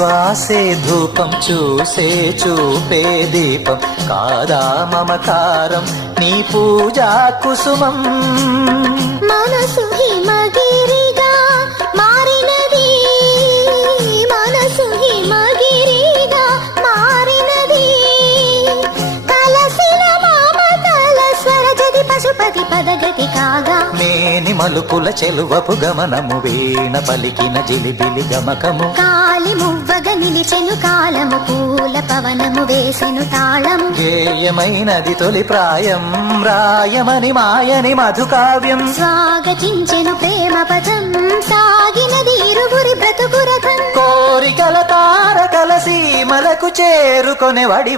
శ్వాసే ధూపం చూసే చూపే దీపం కాదా మమకారం నీ పూజా కుసుమం. మనసు హిమగిరిగా మారినది, మనసు హిమగిరిగా మారినది. కలసిన మామతల స్వరజది పశుపతి పదగతి కాగా మేని మలుపుల చెలువపు గమనము వీణ పలికిన జిలిబిలి గమకము. కాలి మువ్వగ నిలిచెను కాలము పూల పవనము వేసెను తాళము. గేయమైనది తొలి ప్రాయం రాయమని మాయని మధుకావ్యం. స్వాగతించెను ప్రేమ పదం సాగినది ఇరువురి బ్రతుకు రథం. కోరికల తారకల సీమలకు చేరుకొనే వడి